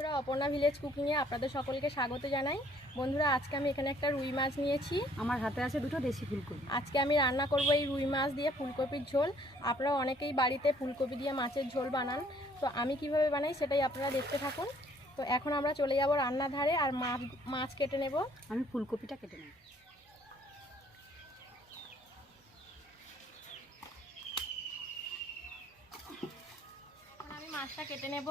বন্ধুরা, অপর্ণা ভিলেজ কুকিংয়ে আপনাদের সকলকে স্বাগত জানাই। বন্ধুরা, আজকে আমি এখানে একটা রুই মাছ নিয়েছি। আমার হাতে আছে দুটো দেশি ফুলকপি। আজকে আমি রান্না করব এই রুই মাছ দিয়ে ফুলকপির ঝোল। আপনারা অনেকেই বাড়িতে ফুলকপি দিয়ে মাছের ঝোল বানান, তো আমি কিভাবে বানাই সেটাই আপনারা দেখতে থাকুন। তো এখন আমরা চলে যাব রান্নার ধারে আর মাছ কেটে নেব। আমি ফুলকপিটা কেটে নেব। এখন আমি মাছটা কেটে নেব।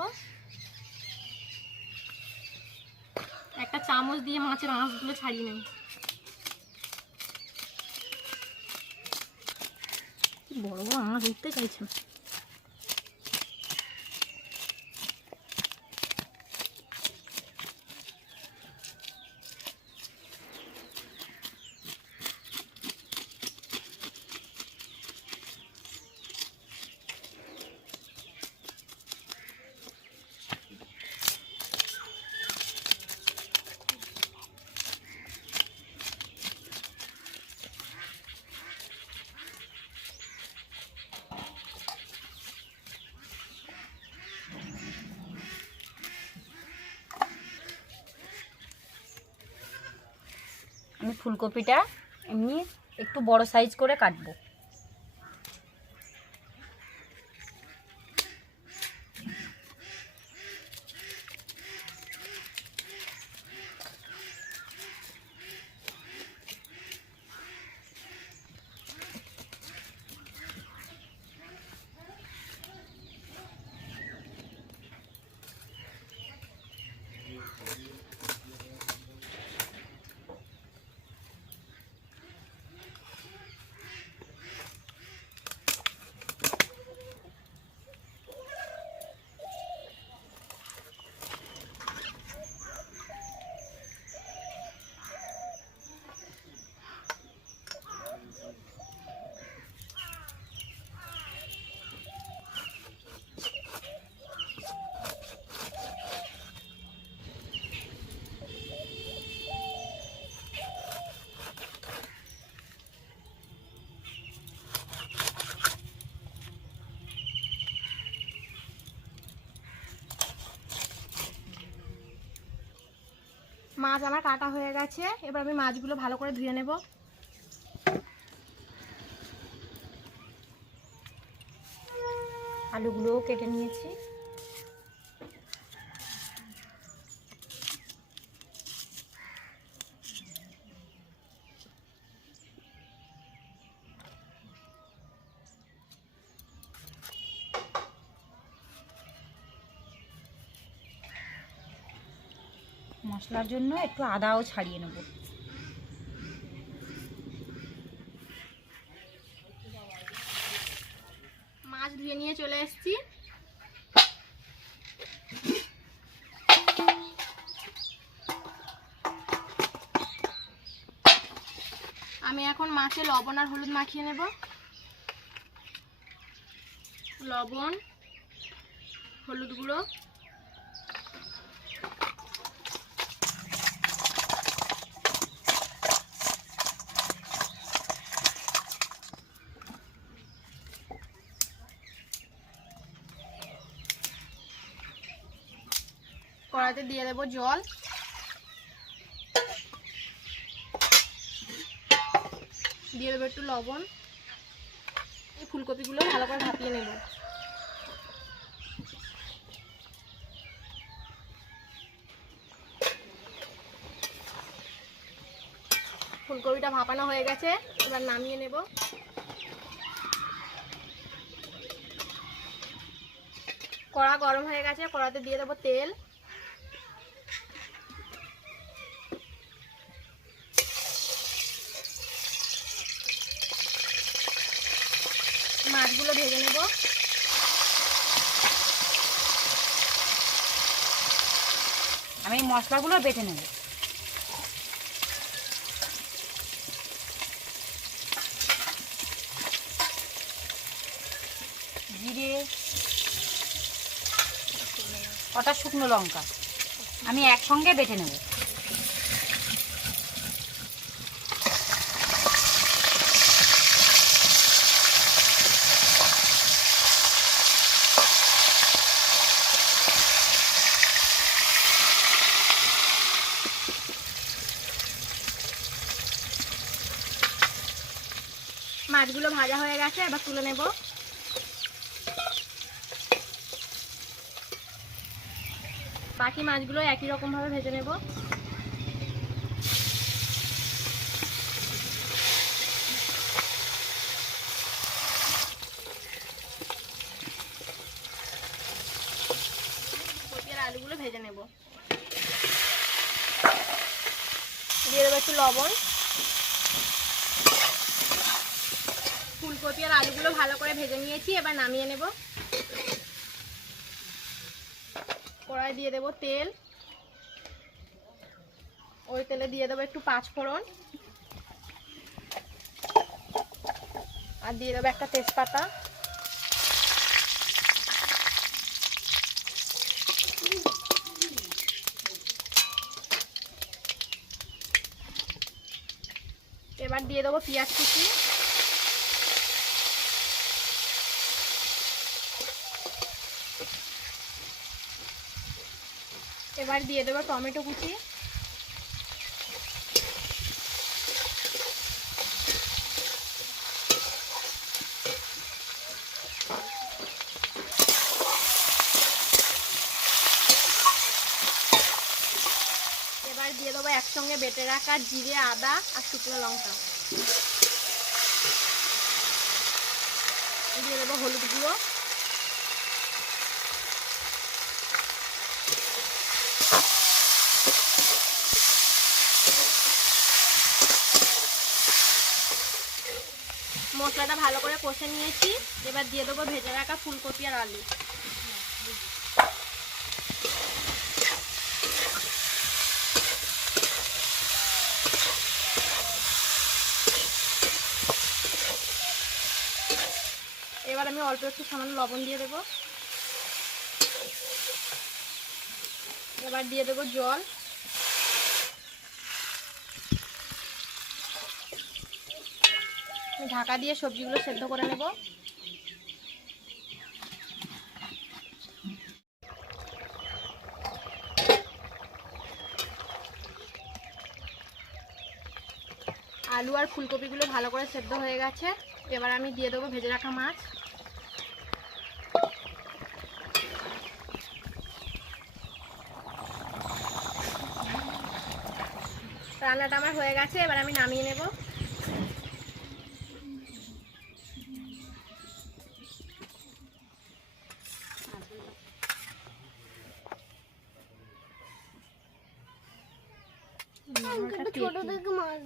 একটা চামচ দিয়ে মাছের আঁশগুলো ছাড়িয়ে নেব। বড় বড় আঁশ উঠতে চাইছে না। আমি ফুলকপিটা এমনি একটু বড় সাইজ করে কাটবো। মাছ আমার কাটা হয়ে গেছে, এবার আমি মাছগুলো ভালো করে ধুয়ে নেব। আলুগুলোও কেটে নিয়েছি। মশলার জন্য একটু আদাও ছাড়িয়ে নেব। মাছ ধুয়ে নিয়ে চলে এসেছি। আমি এখন মাছে লবণ আর হলুদ মাখিয়ে নেব। লবণ, হলুদ গুঁড়ো, কড়াইতে দিয়ে দেবো জল, দিয়ে দেবো একটু লবণ। এই ফুলকপিগুলো ভালো করে ভাপিয়ে নেব। ফুলকপিটা ভাপানো হয়ে গেছে, এবার নামিয়ে নেব। কড়া গরম হয়ে গেছে, কড়াতে দিয়ে দেবো তেল। মাছগুলো ভেজে নেব। আমি এই মশলাগুলো বেটে নেব। জিরে, কটা শুকনো লঙ্কা আমি একসঙ্গে বেটে নেব। মাছগুলো ভাজা হয়ে গেছে, এবার তুলে নেব। বাকি মাছগুলো একই রকমভাবে ভেজে নেব। ফুলকপি আর আলুগুলো ভেজে নেব। দিয়ে দেবো একটু লবণ। ফুলকপি আর আলুগুলো ভালো করে ভেজে নিয়েছি, এবার নামিয়ে নেব। কড়াই দিয়ে দেবো তেল, ওই তেলে দিয়ে দেবো একটু পাঁচফোড়ন, আর দিয়ে দেবো একটা তেজপাতা। এবার দিয়ে দেবো পেঁয়াজ কুচি, এবার দিয়ে দেবো টমেটো কুচি, এবার দিয়ে দেবো একসঙ্গে বেটে রাখা জিরে, আদা আর শুকনো লঙ্কা। দিয়ে দেবো হলুদ গুঁড়ো, মশলাটা ভালো করে কষে নিয়েছি। এবার দিয়ে দেবো ভেজে রাখা ফুলকপি আর আলু। এবার আমি অল্প একটু সামান্য লবণ দিয়ে দেবো। এবার দিয়ে দেবো জল। ঢাকা দিয়ে সবজিগুলো সেদ্ধ করে নেব। আলু আর ফুলকপিগুলো ভালো করে সেদ্ধ হয়ে গেছে, এবার আমি দিয়ে দেবো ভেজে রাখা মাছ। রান্নাটা আমার হয়ে গেছে, এবার আমি নামিয়ে নেব।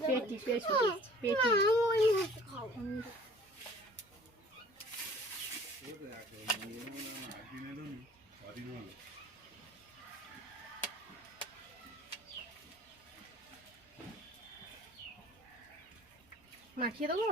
পেটি পেটি পেটি মাখিয়ে দেবো।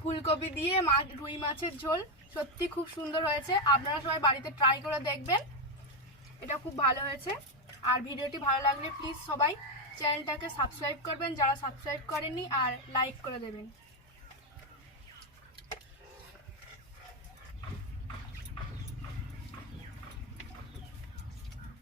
ফুলকপি দিয়ে রুই মাছের ঝোল সত্যি খুব সুন্দর হয়েছে। আপনারা সবাই বাড়িতে ট্রাই করে দেখবেন, এটা খুব ভালো হয়েছে। আর ভিডিওটি ভালো লাগলে প্লিজ সবাই চ্যানেলটাকে সাবস্ক্রাইব করবেন যারা সাবস্ক্রাইব করেননি, আর লাইক করে দেবেন।